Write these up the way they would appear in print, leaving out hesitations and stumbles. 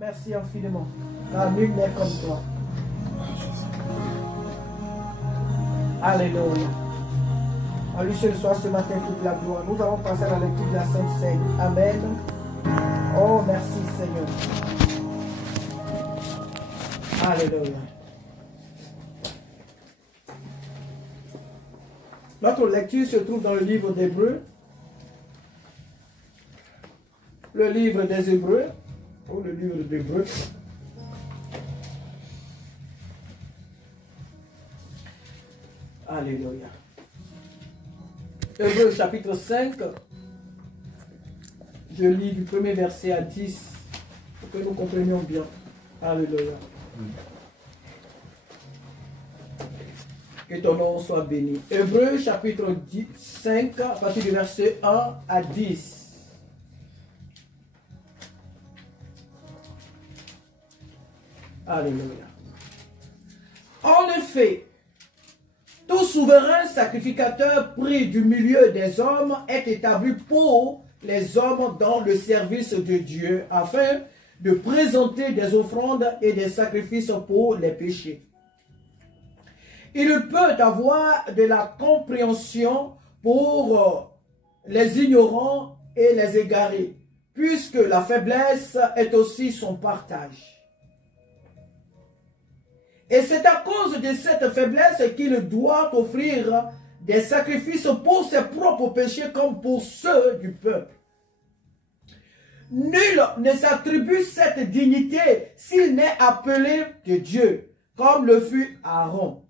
Merci infiniment. Car nul n'est comme toi. Alléluia. À lui seul soit ce matin toute la gloire. Nous allons passer à la lecture de la Sainte Seine. Amen. Oh, merci Seigneur. Alléluia. Notre lecture se trouve dans le livre d'Hébreux. Le livre des Hébreux. Ou le livre d'Hébreux. Alléluia. Hébreux chapitre 5. Je lis du premier verset à 10 pour que nous comprenions bien. Alléluia. Que ton nom soit béni. Hébreux chapitre 5 à partir du verset 1 à 10. Alléluia. En effet, tout souverain sacrificateur pris du milieu des hommes est établi pour les hommes dans le service de Dieu, afin de présenter des offrandes et des sacrifices pour les péchés. Il peut avoir de la compréhension pour les ignorants et les égarés, puisque la faiblesse est aussi son partage. Et c'est à cause de cette faiblesse qu'il doit offrir des sacrifices pour ses propres péchés comme pour ceux du peuple. Nul ne s'attribue cette dignité s'il n'est appelé de Dieu, comme le fut Aaron.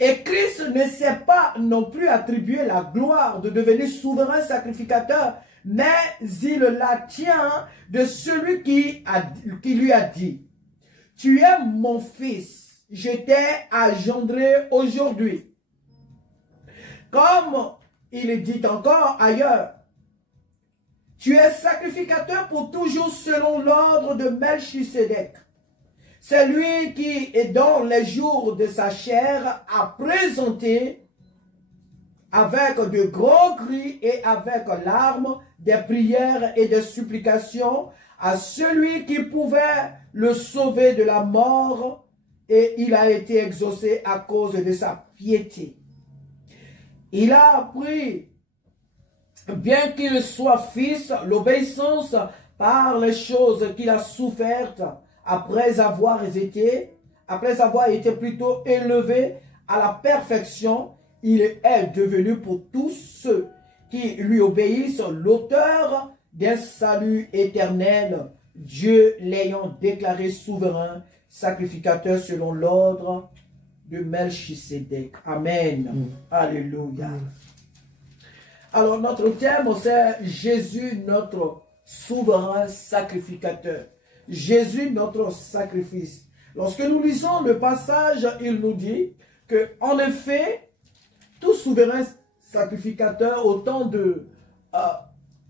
Et Christ ne s'est pas non plus attribué la gloire de devenir souverain sacrificateur, mais il la tient de celui qui lui a dit: tu es mon fils, je t'ai engendré aujourd'hui. Comme il dit encore ailleurs, tu es sacrificateur pour toujours selon l'ordre de Melchisédek. C'est lui qui, dans les jours de sa chair, a présenté avec de gros cris et avec larmes des prières et des supplications à celui qui pouvait le sauver de la mort, et il a été exaucé à cause de sa piété. Il a appris, bien qu'il soit fils, l'obéissance par les choses qu'il a souffertes après avoir été plutôt élevé à la perfection. Il est devenu pour tous ceux qui lui obéissent l'auteur d'un salut éternel, Dieu l'ayant déclaré souverain, sacrificateur selon l'ordre de Melchisédek. Amen. Alléluia. Alors notre thème, c'est Jésus notre souverain sacrificateur. Jésus notre sacrifice. Lorsque nous lisons le passage, il nous dit que, en effet, tout souverain sacrificateur, au temps de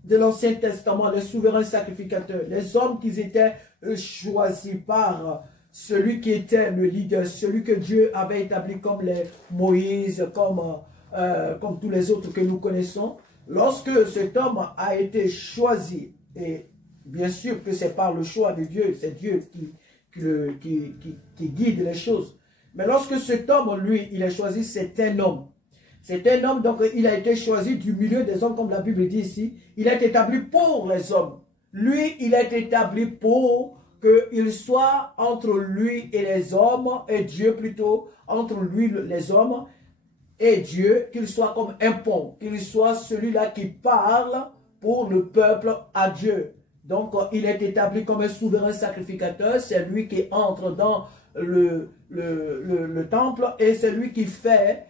l'Ancien Testament, les souverains sacrificateurs, les hommes qui étaient choisis par celui qui était le leader, celui que Dieu avait établi comme les Moïse, comme tous les autres que nous connaissons. Lorsque cet homme a été choisi, et bien sûr que c'est par le choix de Dieu, c'est Dieu qui guide les choses. Mais lorsque cet homme, lui, il est choisi, c'est un homme. C'est un homme, donc il a été choisi du milieu des hommes, comme la Bible dit ici. Il est établi pour les hommes. Lui, il est établi pour qu'il soit entre lui et les hommes, et Dieu plutôt, entre lui les hommes et Dieu, qu'il soit comme un pont, qu'il soit celui-là qui parle pour le peuple à Dieu. Donc, il est établi comme un souverain sacrificateur. C'est lui qui entre dans le temple, et c'est lui qui fait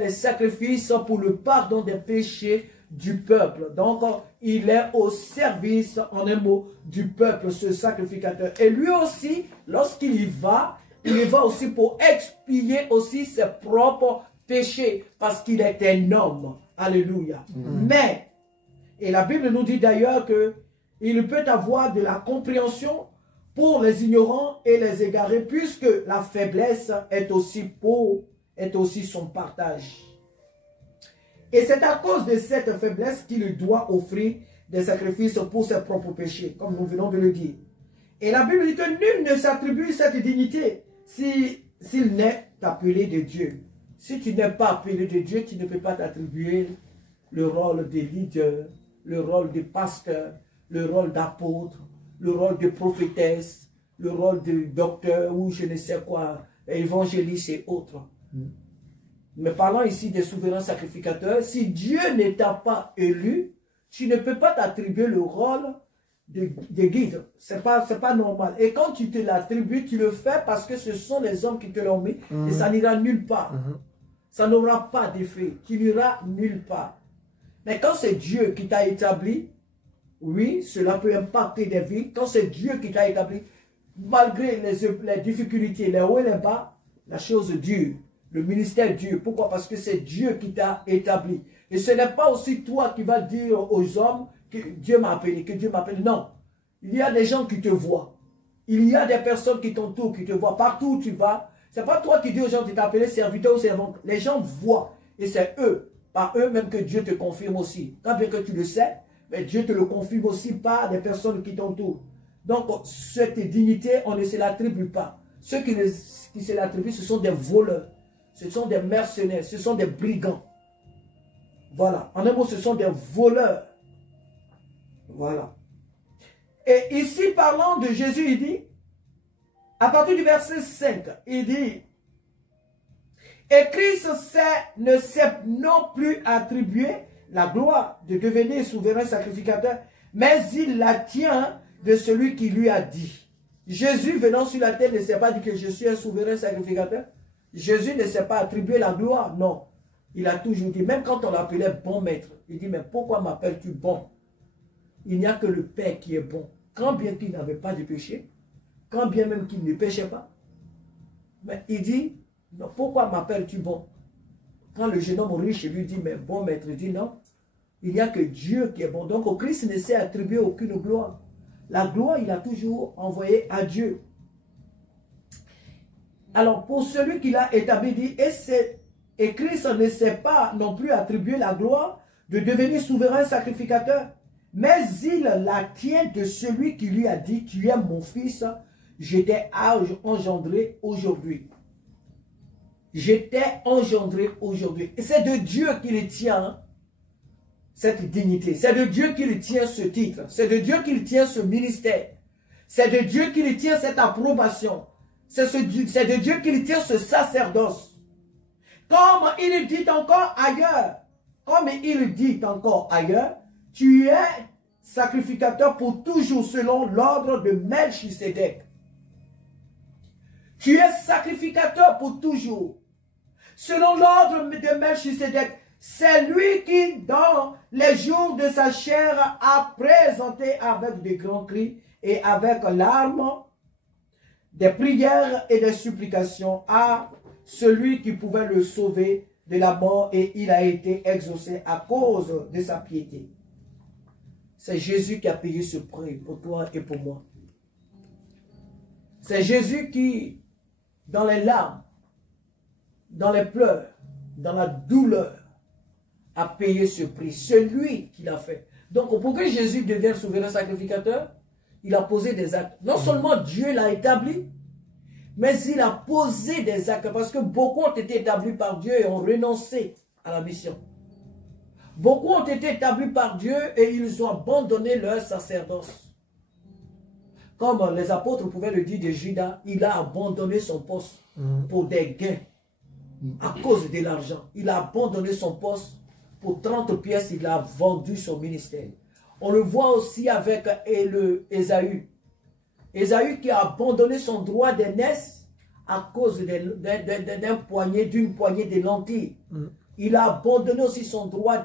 les sacrifices pour le pardon des péchés du peuple. Donc, il est au service, en un mot, du peuple, ce sacrificateur. Et lui aussi, lorsqu'il y va, il y va aussi pour expier aussi ses propres péchés, parce qu'il est un homme. Alléluia. Mais, et la Bible nous dit d'ailleurs que il peut avoir de la compréhension pour les ignorants et les égarés, puisque la faiblesse est aussi son partage. Et c'est à cause de cette faiblesse qu'il doit offrir des sacrifices pour ses propres péchés, comme nous venons de le dire. Et la Bible dit que nul ne s'attribue cette dignité s'il n'est appelé de Dieu. Si tu n'es pas appelé de Dieu, tu ne peux pas t'attribuer le rôle de leader, le rôle de pasteur, le rôle d'apôtre, le rôle de prophétesse, le rôle de docteur ou je ne sais quoi, évangéliste et autres. Mais parlons ici des souverains sacrificateurs. Si Dieu ne t'a pas élu, tu ne peux pas t'attribuer le rôle de guide. C'est pas normal. Et quand tu te l'attribues, tu le fais parce que ce sont les hommes qui te l'ont mis et ça n'ira nulle part. Ça n'aura pas d'effet. Tu n'iras nulle part. Mais quand c'est Dieu qui t'a établi, oui, cela peut impacter des vies. Quand c'est Dieu qui t'a établi, malgré les difficultés, les hauts et les bas, la chose dure. Le ministère dure. Pourquoi? Parce que c'est Dieu qui t'a établi. Et ce n'est pas aussi toi qui vas dire aux hommes que Dieu m'a appelé, que Dieu m'appelle. Non. Il y a des gens qui te voient. Il y a des personnes qui t'entourent, qui te voient. Partout où tu vas, ce n'est pas toi qui dis aux gens qui t'appellent serviteur ou servante. Les gens voient. Et c'est eux, par eux-mêmes que Dieu te confirme aussi. Quand bien que tu le sais, mais Dieu te le confirme aussi par des personnes qui t'entourent. Donc, cette dignité, on ne se l'attribue pas. Ceux qui se l'attribuent, ce sont des voleurs. Ce sont des mercenaires, ce sont des brigands. Voilà. En un mot, ce sont des voleurs. Voilà. Et ici, parlant de Jésus, il dit, à partir du verset 5, il dit, et Christ ne s'est non plus attribué la gloire de devenir souverain sacrificateur, mais il la tient de celui qui lui a dit. Jésus, venant sur la terre, ne s'est pas dit que je suis un souverain sacrificateur. Jésus ne s'est pas attribué la gloire, non. Il a toujours dit, même quand on l'appelait bon maître, il dit, mais pourquoi m'appelles-tu bon? Il n'y a que le Père qui est bon. Quand bien qu'il n'avait pas de péché, quand bien même qu'il ne péchait pas, mais il dit, non, pourquoi m'appelles-tu bon? Quand le jeune homme riche lui dit, mais bon maître, il dit non, il n'y a que Dieu qui est bon. Donc au Christ ne s'est attribué aucune gloire. La gloire, il a toujours envoyé à Dieu. Alors, pour celui qui l'a établi, dit, et Christ ne s'est pas non plus attribué la gloire de devenir souverain sacrificateur, mais il la tient de celui qui lui a dit, tu es mon fils, je t'ai engendré aujourd'hui. Je t'ai engendré aujourd'hui. Et c'est de Dieu qu'il tient cette dignité. C'est de Dieu qu'il tient ce titre. C'est de Dieu qu'il tient ce ministère. C'est de Dieu qu'il tient cette approbation. C'est de Dieu qu'il tient ce sacerdoce. Comme il dit encore ailleurs, tu es sacrificateur pour toujours selon l'ordre de Melchisédek. Tu es sacrificateur pour toujours selon l'ordre de Melchisédek. C'est lui qui, dans les jours de sa chair, a présenté avec de grands cris et avec larmes des prières et des supplications à celui qui pouvait le sauver de la mort, et il a été exaucé à cause de sa piété. C'est Jésus qui a payé ce prix pour toi et pour moi. C'est Jésus qui, dans les larmes, dans les pleurs, dans la douleur, a payé ce prix. C'est lui qui l'a fait. Donc, pour que Jésus devienne souverain sacrificateur, il a posé des actes. Non seulement Dieu l'a établi, mais il a posé des actes. Parce que beaucoup ont été établis par Dieu et ont renoncé à la mission. Beaucoup ont été établis par Dieu et ils ont abandonné leur sacerdoce. Comme les apôtres pouvaient le dire de Judas, il a abandonné son poste pour des gains à cause de l'argent. Il a abandonné son poste pour 30 pièces, il a vendu son ministère. On le voit aussi avec Ésaü. Ésaü qui a abandonné son droit d'aînesse à cause d'une poignée de lentilles. Il a abandonné aussi son droit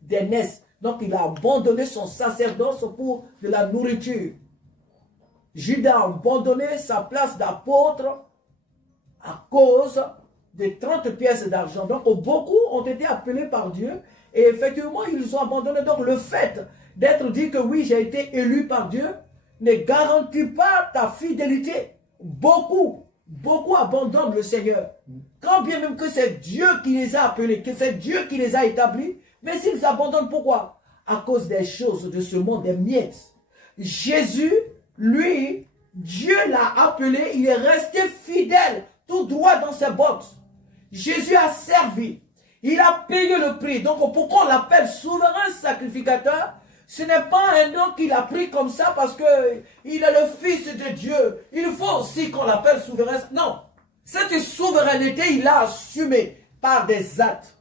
d'aînesse. Donc il a abandonné son sacerdoce pour de la nourriture. Judas a abandonné sa place d'apôtre à cause de 30 pièces d'argent. Donc beaucoup ont été appelés par Dieu et effectivement ils ont abandonné. Donc le fait d'être dit que oui, j'ai été élu par Dieu ne garantit pas ta fidélité. Beaucoup abandonnent le Seigneur. Quand bien même que c'est Dieu qui les a appelés, que c'est Dieu qui les a établis, mais s'ils abandonnent, pourquoi? À cause des choses de ce monde, des miettes. Jésus, lui, Dieu l'a appelé, il est resté fidèle, tout droit dans ses bottes. Jésus a servi, il a payé le prix. Donc pourquoi on l'appelle souverain sacrificateur? Ce n'est pas un nom qu'il a pris comme ça parce qu'il est le Fils de Dieu. Il faut aussi qu'on l'appelle souverain. Non, cette souveraineté, il l'a assumée par des actes.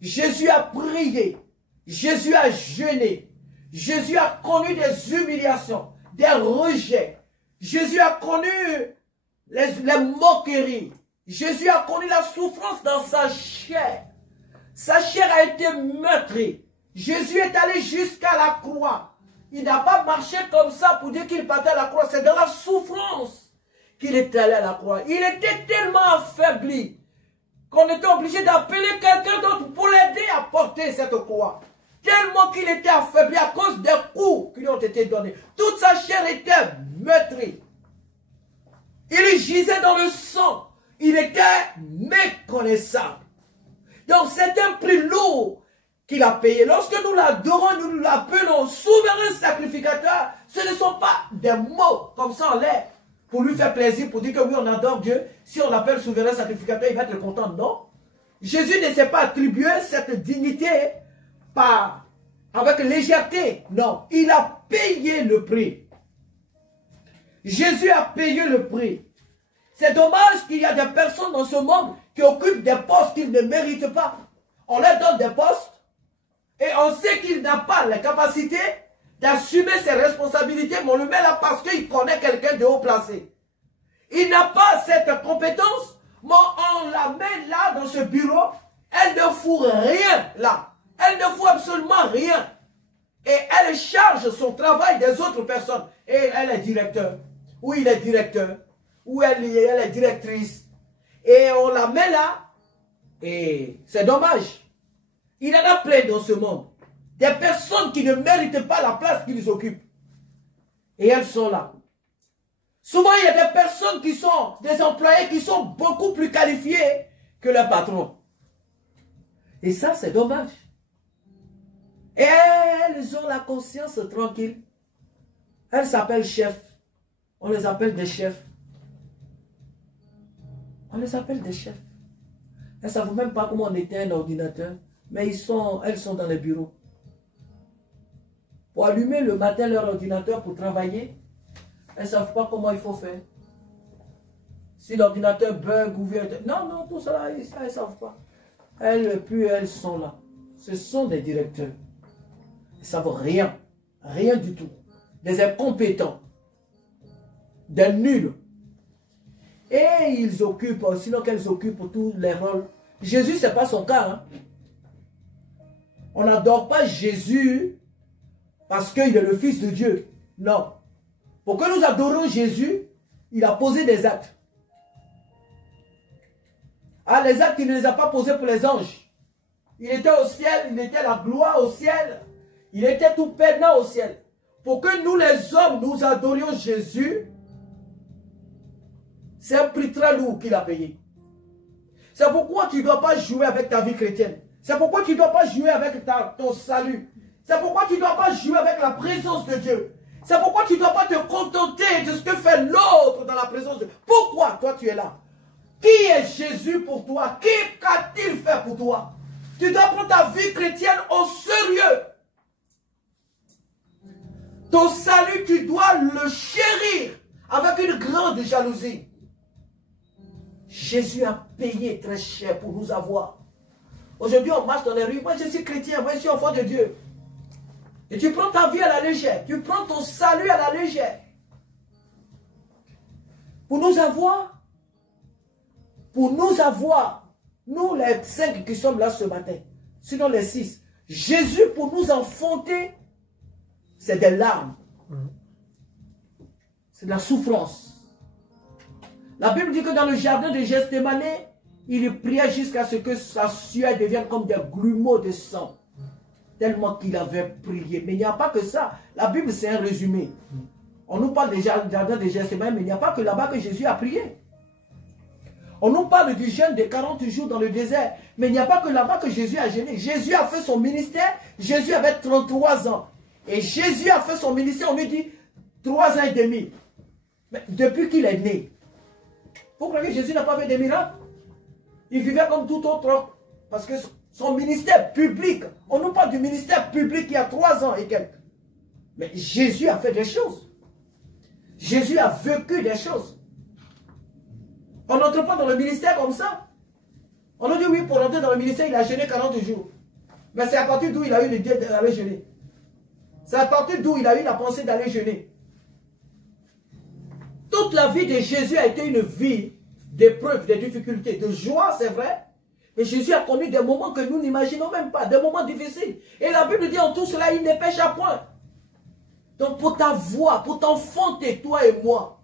Jésus a prié, Jésus a jeûné, Jésus a connu des humiliations, des rejets. Jésus a connu les moqueries. Jésus a connu la souffrance dans sa chair. Sa chair a été meurtrie. Jésus est allé jusqu'à la croix. Il n'a pas marché comme ça pour dire qu'il partait à la croix. C'est dans la souffrance qu'il est allé à la croix. Il était tellement affaibli qu'on était obligé d'appeler quelqu'un d'autre pour l'aider à porter cette croix. Tellement qu'il était affaibli à cause des coups qui lui ont été donnés. Toute sa chair était meurtrie. Il gisait dans le sang. Il était méconnaissable. Donc c'est un prix lourd qu'il a payé. Lorsque nous l'adorons, nous l'appelons souverain sacrificateur. Ce ne sont pas des mots comme ça en l'air pour lui faire plaisir, pour dire que oui, on adore Dieu. Si on l'appelle souverain sacrificateur, il va être content. Non. Jésus ne s'est pas attribué cette dignité avec légèreté. Non, il a payé le prix. Jésus a payé le prix. C'est dommage qu'il y a des personnes dans ce monde qui occupent des postes qu'ils ne méritent pas. On leur donne des postes et on sait qu'il n'a pas la capacité d'assumer ses responsabilités, mais on le met là parce qu'il connaît quelqu'un de haut placé. Il n'a pas cette compétence, mais on la met là dans ce bureau. Elle ne fout rien là. Elle ne fout absolument rien. Et elle charge son travail des autres personnes. Et elle est directeur. Ou il est directeur. Ou elle est directrice. Et on la met là. Et c'est dommage. Il y en a plein dans ce monde. Des personnes qui ne méritent pas la place qu'ils occupent. Et elles sont là. Souvent, il y a des personnes qui sont des employés qui sont beaucoup plus qualifiés que leur patron. Et ça, c'est dommage. Et elles ont la conscience tranquille. Elles s'appellent chefs. On les appelle des chefs. On les appelle des chefs. Elles ne savent même pas comment on était un ordinateur. Mais elles sont dans les bureaux. Pour allumer le matin leur ordinateur pour travailler, elles ne savent pas comment il faut faire. Si l'ordinateur bug ou vient... Non, tout ça, elles ne savent pas. Elles sont là. Ce sont des directeurs. Ils ne savent rien. Rien du tout. Des incompétents. Des nuls. Et ils occupent, sinon qu'elles occupent tous les rôles. Jésus, ce n'est pas son cas. Hein? On n'adore pas Jésus parce qu'il est le Fils de Dieu. Non. Pour que nous adorions Jésus, il a posé des actes. Ah, les actes, il ne les a pas posés pour les anges. Il était au ciel, il était la gloire au ciel. Il était tout peinant au ciel. Pour que nous les hommes, nous adorions Jésus, c'est un prix très lourd qu'il a payé. C'est pourquoi tu ne dois pas jouer avec ta vie chrétienne. C'est pourquoi tu ne dois pas jouer avec ton salut. C'est pourquoi tu ne dois pas jouer avec la présence de Dieu. C'est pourquoi tu ne dois pas te contenter de ce que fait l'autre dans la présence de Dieu. Pourquoi toi tu es là? Qui est Jésus pour toi? Qu'a-t-il fait pour toi? Tu dois prendre ta vie chrétienne au sérieux. Ton salut, tu dois le chérir avec une grande jalousie. Jésus a payé très cher pour nous avoir. Aujourd'hui, on marche dans les rues. Moi, je suis chrétien. Moi, je suis enfant de Dieu. Et tu prends ta vie à la légère. Tu prends ton salut à la légère. Pour nous avoir, nous les 5 qui sommes là ce matin, sinon les 6, Jésus pour nous enfanter, c'est des larmes. C'est de la souffrance. La Bible dit que dans le jardin de Gethsémane, il priait jusqu'à ce que sa sueur devienne comme des grumeaux de sang. Tellement qu'il avait prié. Mais il n'y a pas que ça. La Bible, c'est un résumé. On nous parle du jardin de Gethsémane, mais il n'y a pas que là-bas que Jésus a prié. On nous parle du jeûne de 40 jours dans le désert, mais il n'y a pas que là-bas que Jésus a jeûné. Jésus a fait son ministère, Jésus avait 33 ans. Et Jésus a fait son ministère, on lui dit, 3 ans et demi. Mais depuis qu'il est né, vous croyez que Jésus n'a pas fait des miracles? Il vivait comme tout autre. Parce que son ministère public, on nous parle du ministère public il y a 3 ans et quelques. Mais Jésus a fait des choses. Jésus a vécu des choses. On n'entre pas dans le ministère comme ça. On a dit oui, pour entrer dans le ministère, il a jeûné 40 jours. Mais c'est à partir d'où il a eu l'idée d'aller jeûner. C'est à partir d'où il a eu la pensée d'aller jeûner. Toute la vie de Jésus a été une vie d'épreuves, de difficultés, de joie, c'est vrai. Mais Jésus a connu des moments que nous n'imaginons même pas, des moments difficiles. Et la Bible dit en tout cela, il ne pêche à point. Donc pour ta voix, pour t'enfanter, toi et moi,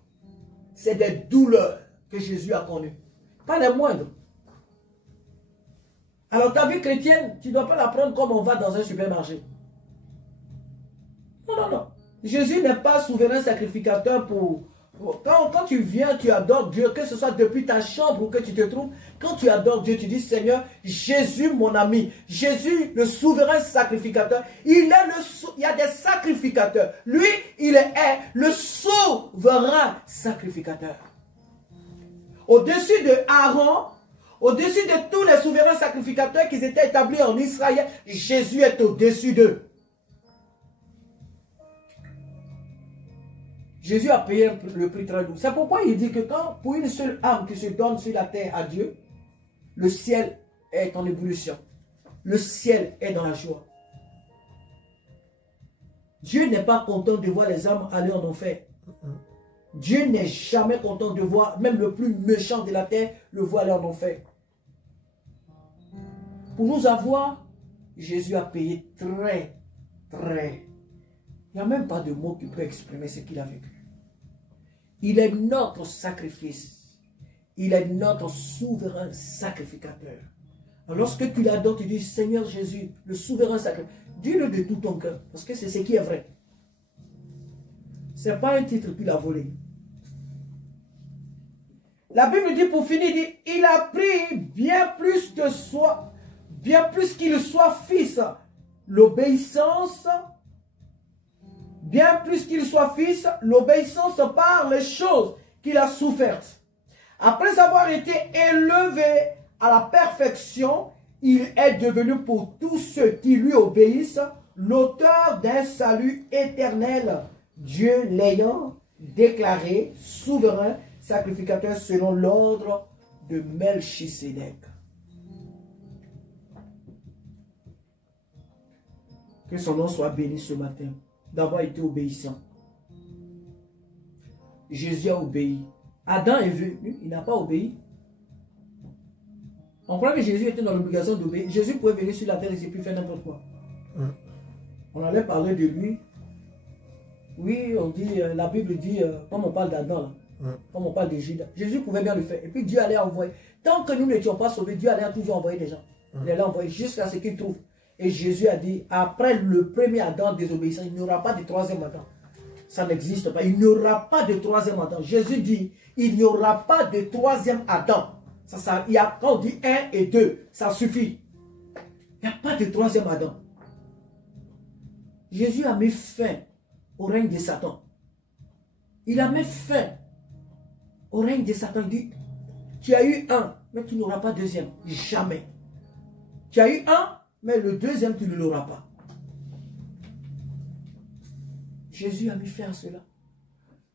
c'est des douleurs que Jésus a connues. Pas les moindres. Alors ta vie chrétienne, tu ne dois pas la prendre comme on va dans un supermarché. Non, non, non. Jésus n'est pas souverain sacrificateur pour... Quand tu viens, tu adores Dieu, que ce soit depuis ta chambre ou que tu te trouves, quand tu adores Dieu, tu dis Seigneur, Jésus mon ami, Jésus le souverain sacrificateur, il y a des sacrificateurs. Lui, il est le souverain sacrificateur. Au-dessus de Aaron, au-dessus de tous les souverains sacrificateurs qui étaient établis en Israël, Jésus est au-dessus d'eux. Jésus a payé le prix très lourd. C'est pourquoi il dit que quand, pour une seule âme qui se donne sur la terre à Dieu, le ciel est en ébullition. Le ciel est dans la joie. Dieu n'est pas content de voir les âmes aller en enfer. Dieu n'est jamais content de voir, même le plus méchant de la terre, le voir aller en enfer. Pour nous avoir, Jésus a payé très. Il n'y a même pas de mots qui peut exprimer ce qu'il a vécu. Il est notre sacrifice. Il est notre souverain sacrificateur. Alors lorsque tu l'adores, tu dis Seigneur Jésus, le souverain sacrificateur. Dis-le de tout ton cœur, parce que c'est ce qui est vrai. Ce n'est pas un titre qu'il a volé. La Bible dit pour finir, dit, il a pris bien plus que soi, bien plus qu'il soit fils, l'obéissance. Bien plus qu'il soit fils, l'obéissance par les choses qu'il a souffertes. Après avoir été élevé à la perfection, il est devenu pour tous ceux qui lui obéissent l'auteur d'un salut éternel, Dieu l'ayant déclaré souverain sacrificateur selon l'ordre de Melchisédek. Que son nom soit béni ce matin, d'avoir été obéissant. Jésus a obéi. Adam est venu, il n'a pas obéi. On croit que Jésus était dans l'obligation d'obéir. Jésus pouvait venir sur la terre et puis faire n'importe quoi. On allait parler de lui. Oui, on dit, la Bible dit, comme on parle d'Adam, comme on parle de Judas, Jésus pouvait bien le faire. Et puis Dieu allait envoyer. Tant que nous n'étions pas sauvés, Dieu allait toujours envoyer des gens. Il allait envoyer jusqu'à ce qu'il trouve. Et Jésus a dit, après le premier Adam désobéissant, il n'y aura pas de troisième Adam. Ça n'existe pas. Il n'y aura pas de troisième Adam. Jésus dit, il n'y aura pas de troisième Adam. Quand on dit 1 et 2, ça suffit. Il n'y a pas de troisième Adam. Jésus a mis fin au règne de Satan. Il a mis fin au règne de Satan. Il dit, tu as eu un, mais tu n'auras pas deuxième. Jamais. Tu as eu un, mais le deuxième, tu ne l'auras pas. Jésus a mis fin à cela.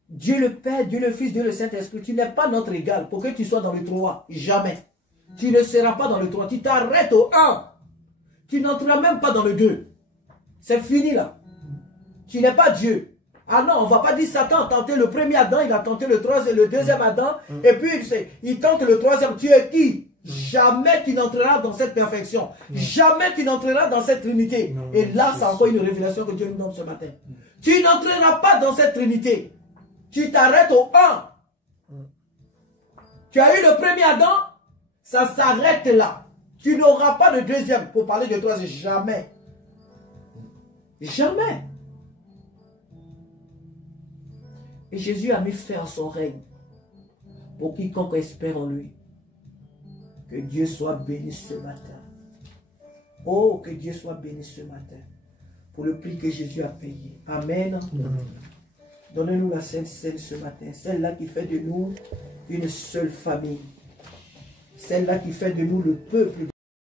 Dieu le Père, Dieu le Fils, Dieu le Saint-Esprit, tu n'es pas notre égal pour que tu sois dans le 3. Jamais. Tu ne seras pas dans le 3. Tu t'arrêtes au 1. Tu n'entreras même pas dans le 2. C'est fini là. Tu n'es pas Dieu. Ah non, on ne va pas dire Satan a tenté le premier Adam, il a tenté le troisième, le deuxième Adam, et puis il tente le troisième. Tu es qui? Jamais tu n'entreras dans cette perfection. Jamais tu n'entreras dans cette trinité. Et là, c'est encore une révélation que Dieu nous donne ce matin. Tu n'entreras pas dans cette trinité. Tu t'arrêtes au 1. Tu as eu le premier Adam, ça s'arrête là. Tu n'auras pas le deuxième. Pour parler de troisième, jamais. Jamais. Et Jésus a mis fin à son règne pour quiconque espère en lui. Que Dieu soit béni ce matin. Oh, que Dieu soit béni ce matin. Pour le prix que Jésus a payé. Amen. Donnez-nous la Sainte Seine ce matin, celle-là qui fait de nous une seule famille, celle-là qui fait de nous le peuple